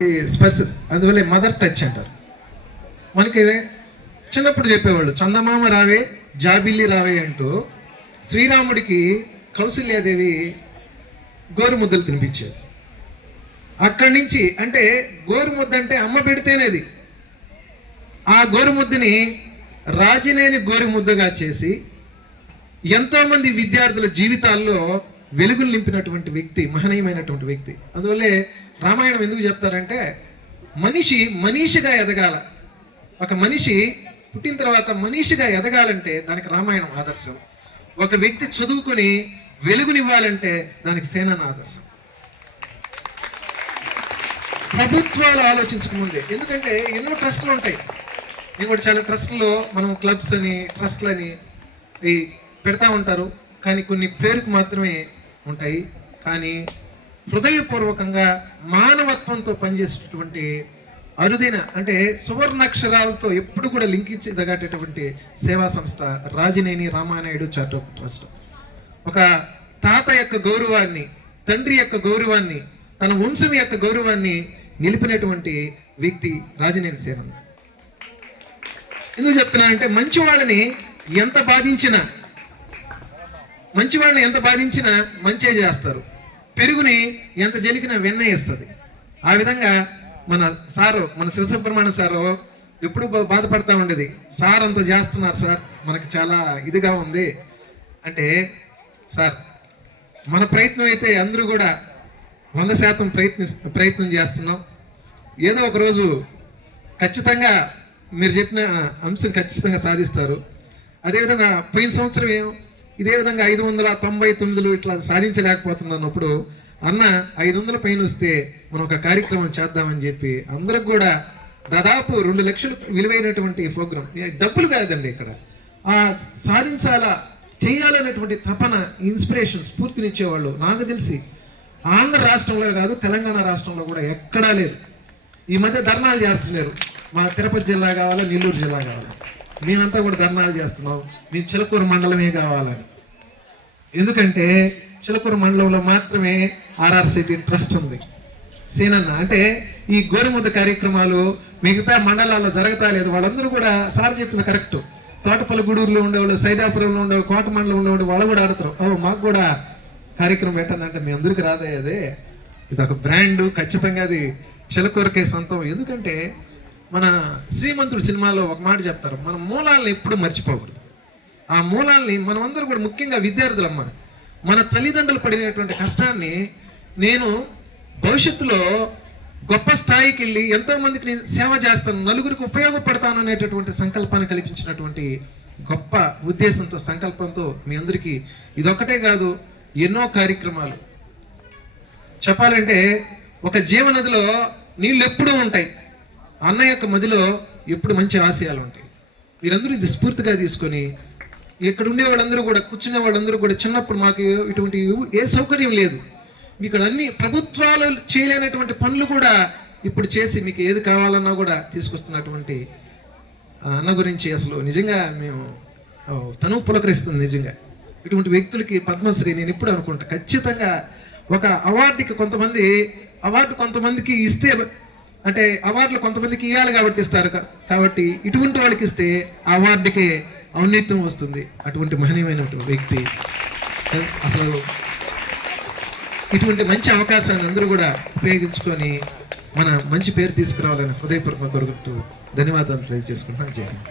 స్పర్శస్, అందువల్ల mother touch అంటారు. మనకి చిన్నప్పుడు చెప్పేవాళ్ళు చందమామ రావే జాబిల్లి రావే అంటూ శ్రీరాముడికి కౌసల్యాదేవి గోరుముద్దలు తినిపించారు. అక్కడి నుంచి అంటే గోరుముద్ద అంటే అమ్మ పెడితేనేది ఆ గోరుముద్దని రాజనేని గోరుముద్దగా చేసి ఎంతోమంది విద్యార్థుల జీవితాల్లో వెలుగులు నింపినటువంటి వ్యక్తి, మహనీయమైనటువంటి వ్యక్తి. అందువల్లే రామాయణం ఎందుకు చెప్తారంటే మనిషిగా ఎదగాల. ఒక మనిషి పుట్టిన తర్వాత మనిషిగా ఎదగాలంటే దానికి రామాయణం ఆదర్శం. ఒక వ్యక్తి చదువుకొని వెలుగునివ్వాలంటే దానికి సేనన ఆదర్శం. ప్రభుత్వాలు ఆలోచించకముందే, ఎందుకంటే ఎన్నో ట్రస్టులు ఉంటాయి. నేను కూడా చాలా ట్రస్టుల్లో మనం క్లబ్స్ అని ట్రస్ట్లు అని పెడతా ఉంటారు, కానీ కొన్ని పేరుకు మాత్రమే ఉంటాయి. కానీ హృదయపూర్వకంగా మానవత్వంతో పనిచేసేటటువంటి అరుదైన అంటే సువర్ణాక్షరాలతో ఎప్పుడు కూడా లింకించదగేటటువంటి సేవా సంస్థ రాజనేని రామానాయుడు చారిటబుల్ ట్రస్ట్. ఒక తాత యొక్క గౌరవాన్ని, తండ్రి యొక్క గౌరవాన్ని, తన వంశం యొక్క గౌరవాన్ని నిలిపినటువంటి వ్యక్తి రాజనేని సేనన్న. ఎందుకు చెప్తున్నానంటే మంచి వాళ్ళని ఎంత బాధించినా మంచే చేస్తారు, పెరుగుని ఎంత జలికినా వెన్న ఇస్తుంది. ఆ విధంగా మన శివసుబ్రహ్మణ్య సారు ఎప్పుడు బాధపడతా ఉండేది, సార్ అంత చేస్తున్నారు సార్, మనకి చాలా ఇదిగా ఉంది అంటే, సార్ మన ప్రయత్నం అయితే అందరూ కూడా 100% ప్రయత్నం చేస్తున్నాం. ఏదో ఒక రోజు ఖచ్చితంగా మీరు చెప్పిన అంశం ఖచ్చితంగా సాధిస్తారు. అదేవిధంగా పోయిన సంవత్సరం ఇదే విధంగా 599 ఇట్లా సాధించలేకపోతున్నప్పుడు అన్న 500 పైన వస్తే మనం ఒక కార్యక్రమం చేద్దామని చెప్పి అందరికి కూడా దాదాపు 2 లక్షలు విలువైనటువంటి ప్రోగ్రాం. డబ్బులు కాదండి, ఇక్కడ చేయాలనేటువంటి తపన, ఇన్స్పిరేషన్, స్ఫూర్తినిచ్చేవాళ్ళు నాకు తెలిసి ఆంధ్ర రాష్ట్రంలో కాదు తెలంగాణ రాష్ట్రంలో కూడా ఎక్కడా లేదు. ఈ మధ్య ధర్నాలు చేస్తున్నారు, మా తిరుపతి జిల్లా కావాలా, నెల్లూరు జిల్లా కావాలా, మేమంతా కూడా ధర్నాలు చేస్తున్నాం, మీ చిలకూరు మండలమే కావాలని. ఎందుకంటే చిలకూరు మండలంలో మాత్రమే ఆర్ఆర్సిపి ట్రస్ట్ ఉంది. సేనన్న అంటే ఈ గోరుముద్ద కార్యక్రమాలు మిగతా మండలాల్లో జరగతా లేదు. వాళ్ళందరూ కూడా సార్ చెప్పింది కరెక్ట్. తోటపల్లి గూడూరులో ఉండేవాళ్ళు, సైదాపురంలో ఉండేవాళ్ళు, కోట మండలం ఉండేవాళ్ళు వాళ్ళు కూడా ఆడుతారు. మాకు కూడా కార్యక్రమం పెట్టందంటే మీ అందరికి రాదయ్యదే, ఇది ఒక బ్రాండ్, ఖచ్చితంగా అది చిలకూరకే సొంతం. ఎందుకంటే మన శ్రీమంతుడు సినిమాలో ఒక మాట చెప్తారు, మన మూలాలను ఎప్పుడు మర్చిపోకూడదు. ఆ మూలాల్ని మనమందరూ కూడా, ముఖ్యంగా విద్యార్థులమ్మ, మన తల్లిదండ్రులు పడినటువంటి కష్టాన్ని నేను భవిష్యత్తులో గొప్ప స్థాయికి వెళ్ళి ఎంతో మందికి నేను సేవ చేస్తాను, నలుగురికి ఉపయోగపడతాను అనేటటువంటి సంకల్పాన్ని కల్పించినటువంటి గొప్ప ఉద్దేశంతో, సంకల్పంతో మీ అందరికీ ఇదొక్కటే కాదు, ఎన్నో కార్యక్రమాలు. చెప్పాలంటే ఒక జీవనదిలో నీళ్ళు ఎప్పుడూ ఉంటాయి, అన్న యొక్క మదిలో ఎప్పుడు మంచి ఆశయాలు ఉంటాయి. మీరందరూ ఇది స్ఫూర్తిగా తీసుకొని ఇక్కడ ఉండే వాళ్ళందరూ కూడా, కూర్చునే వాళ్ళందరూ కూడా, చిన్నప్పుడు మాకు ఇటువంటి ఏ సౌకర్యం లేదు, ఇక్కడ అన్ని ప్రభుత్వాలు చేయలేనటువంటి పనులు కూడా ఇప్పుడు చేసి మీకు ఏది కావాలన్నా కూడా తీసుకొస్తున్నటువంటి అన్న గురించి అసలు నిజంగా మేము తను పులకరిస్తుంది. నిజంగా ఇటువంటి వ్యక్తులకి పద్మశ్రీ నేను ఎప్పుడు అనుకుంటా, ఖచ్చితంగా ఒక అవార్డు కొంతమందికి ఇస్తే, అంటే అవార్డులు కొంతమందికి ఇవ్వాలి కాబట్టి ఇస్తారు, కాబట్టి ఇటువంటి వాళ్ళకి ఇస్తే ఆ అవార్డుకే ఔన్నత్యం వస్తుంది. అటువంటి మహనీయమైనటువంటి వ్యక్తి, అసలు ఇటువంటి మంచి అవకాశాన్ని అందరూ కూడా ఉపయోగించుకొని మన మంచి పేరు తీసుకురావాలని హృదయపూర్వక కోరుకుంటూ ధన్యవాదాలు తెలియజేసుకుంటున్నాను. జై హింద్.